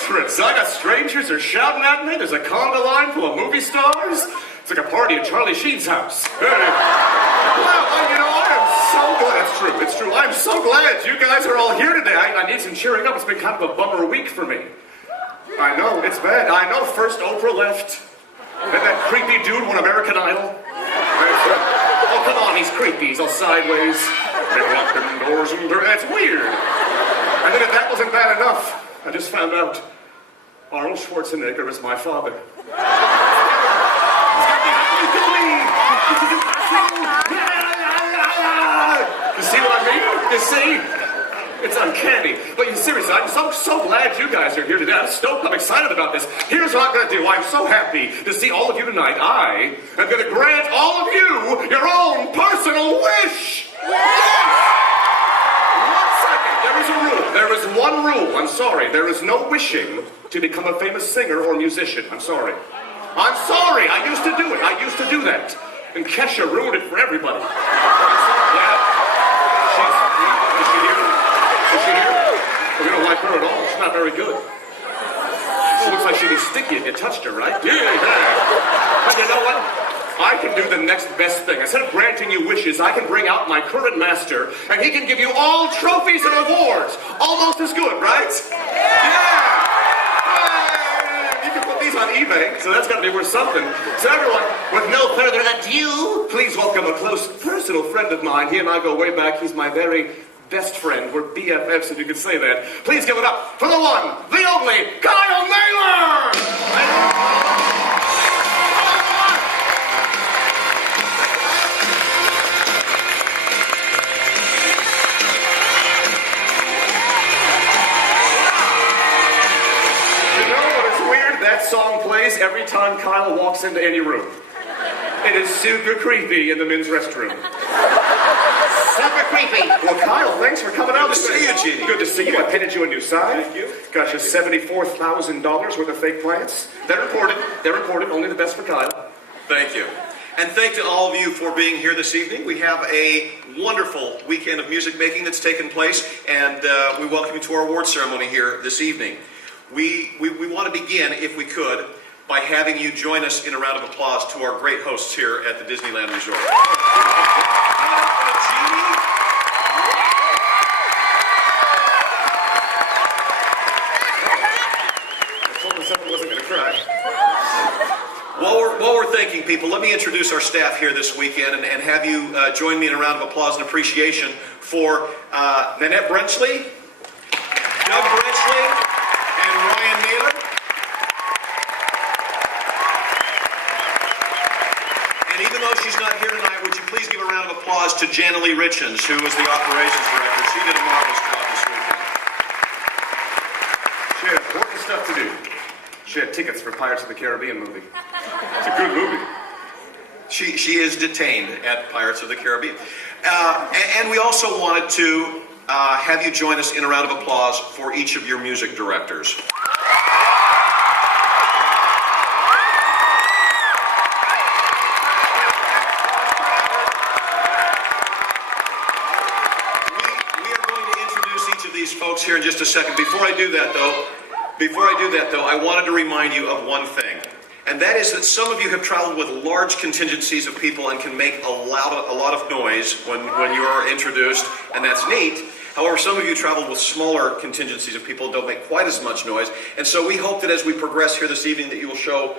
entrance. I got strangers are shouting at me. There's a conga line full of movie stars. It's like a party at Charlie Sheen's house. Well, I am so glad. It's true. It's true. I'm so glad you guys are all here today. I need some cheering up. It's been kind of a bummer week for me. I know, it's bad. I know. First Oprah left. Then that creepy dude won American Idol. Oh, come on, he's creepy. He's all sideways. They lock them doors and that's weird. And then if that wasn't bad enough, I just found out Arnold Schwarzenegger is my father. You see what I mean? You see? It's uncanny. But seriously, I'm so glad you guys are here today. I'm stoked. I'm excited about this. Here's what I'm going to do. I'm so happy to see all of you tonight. I am going to grant all of you your own personal wish. Yes! 1 second. There is a rule. There is one rule. I'm sorry. There is no wishing to become a famous singer or musician. I'm sorry. I'm sorry. I used to do it. I used to do that. And Kesha ruined it for everybody. Yeah. Is she here? Is she here? We don't like her at all. She's not very good. She looks like she'd be sticky if you touched her, right? Yeah. But you know what? I can do the next best thing. Instead of granting you wishes, I can bring out my current master, and he can give you all trophies and awards. Almost as good, right? Yeah! You can put these on eBay, so that's got to be worth something. So everyone, with no further ado, please welcome a close personal friend of mine. He and I go way back. He's my very best friend. We're BFFs, if you could say that. Please give it up for the one, the only, Kyle Naylor! You know what is weird? That song plays every time Kyle walks into any room. It is super creepy in the men's restroom. Super creepy. Well, Kyle, thanks for coming out. Good to see you, Genie. Good to see you. I painted you a new sign. Thank you. Got you $74,000 worth of fake plants. They're imported. They're imported. Only the best for Kyle. Thank you. And thank to all of you for being here this evening. We have a wonderful weekend of music making that's taken place, and we welcome you to our award ceremony here this evening. We want to begin, if we could, by having you join us in a round of applause to our great hosts here at the Disneyland Resort. While we're thanking people, let me introduce our staff here this weekend and have you join me in a round of applause and appreciation for Nanette Brenchley, Doug Brenchley, and Ryan Naylor. And even though she's not here tonight, would you please give a round of applause to Jana Lee Richens, who is the operations director. She did a marvelous job this weekend. She had important stuff to do. She had tickets for Pirates of the Caribbean movie. It's a good movie. She is detained at Pirates of the Caribbean. And we also wanted to have you join us in a round of applause for each of your music directors. We are going to introduce each of these folks here in just a second. Before I do that, though, I wanted to remind you of one thing. And that is that some of you have traveled with large contingencies of people and can make a lot of noise when you are introduced, and that's neat. However, some of you traveled with smaller contingencies of people and don't make quite as much noise. And so we hope that as we progress here this evening that you will show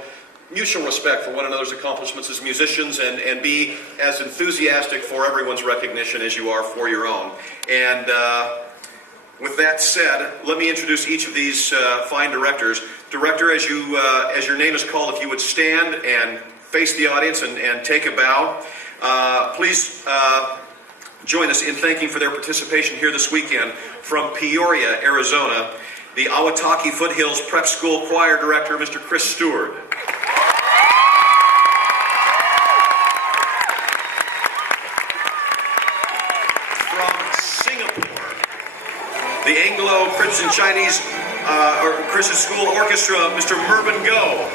mutual respect for one another's accomplishments as musicians and be as enthusiastic for everyone's recognition as you are for your own. And with that said, let me introduce each of these fine directors. Director, as your name is called, if you would stand and face the audience and take a bow. Please join us in thanking for their participation here this weekend from Peoria, Arizona, the Awataki Foothills Prep School Choir Director, Mr. Chris Stewart. The Anglo-Crimson Chinese or Christian School Orchestra, Mr. Mervyn Go.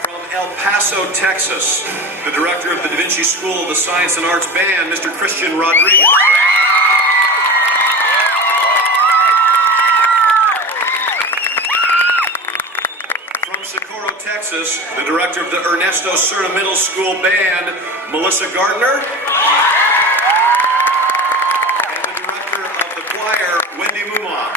From El Paso, Paso, Texas, the director of the Da Vinci School of the Science and Arts Band, Mr. Christian Rodriguez. From Socorro, Texas, the director of the Ernesto Cerna Middle School Band, Melissa Gardner. And the director of the choir, Wendy Muma.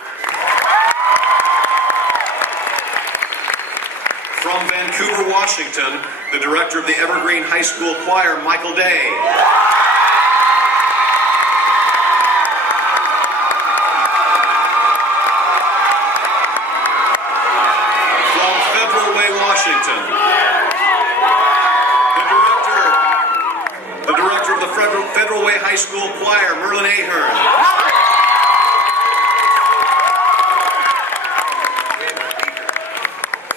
From Vancouver, Washington, the director of the Evergreen High School Choir, Michael Day. From Federal Way, Washington, the director of the Federal Way High School Choir, Merlin Ahern.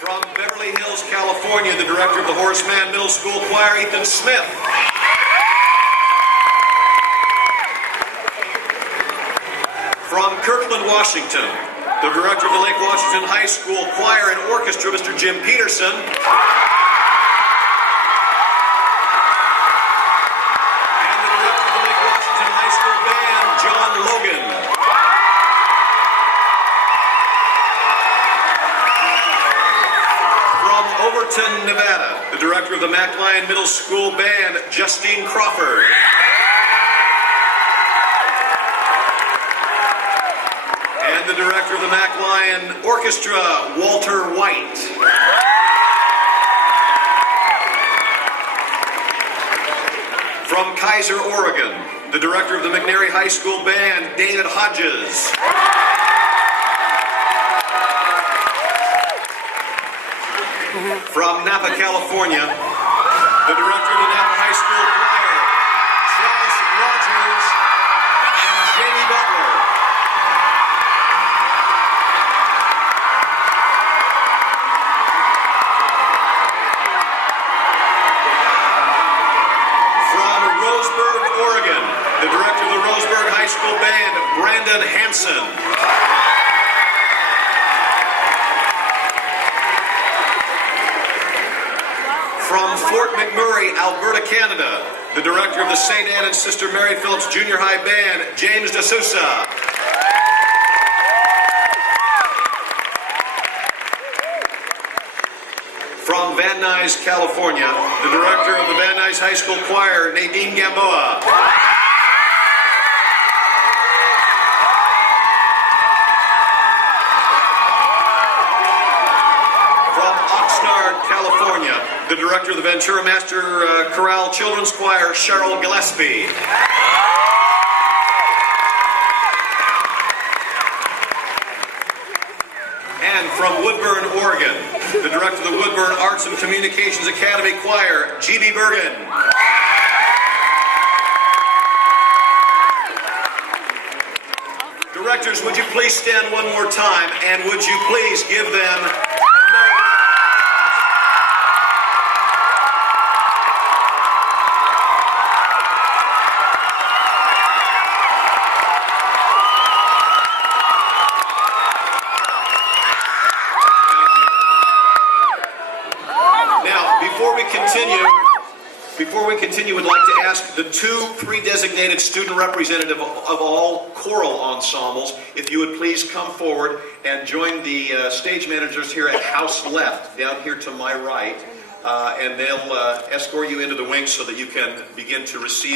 From Beverly Hills, California, the director of the Horace Mann Middle School Choir, Ethan Smith. From Kirkland, Washington, the director of the Lake Washington High School Choir and Orchestra, Mr. Jim Peterson. And the director of the Lake Washington High School Band, John Logan. From Overton, Nevada, the director of the McLean Middle School Band, Justine Crawford. And the director of the McLean Orchestra, Walter White. From Kaiser, Oregon, the director of the McNary High School Band, David Hodges. From Napa, California, the director of the Napa High School Choir, Travis Rogers and Jamie Butler. From Roseburg, Oregon, the director of the Roseburg High School Band, Brandon Hansen. From Fort McMurray, Alberta, Canada, the director of the St. Anne and Sister Mary Phillips Junior High Band, James D'Souza. From Van Nuys, California, the director of the Van Nuys High School Choir, Nadine Gamboa. Oxnard, California, the director of the Ventura Master Chorale Children's Choir, Cheryl Gillespie. And from Woodburn, Oregon, the director of the Woodburn Arts and Communications Academy Choir, G.B. Bergen. Directors, would you please stand one more time, and would you please give them Before we continue, we'd like to ask the two pre-designated student representative of all choral ensembles if you would please come forward and join the stage managers here at House Left, down here to my right, and they'll escort you into the wings so that you can begin to receive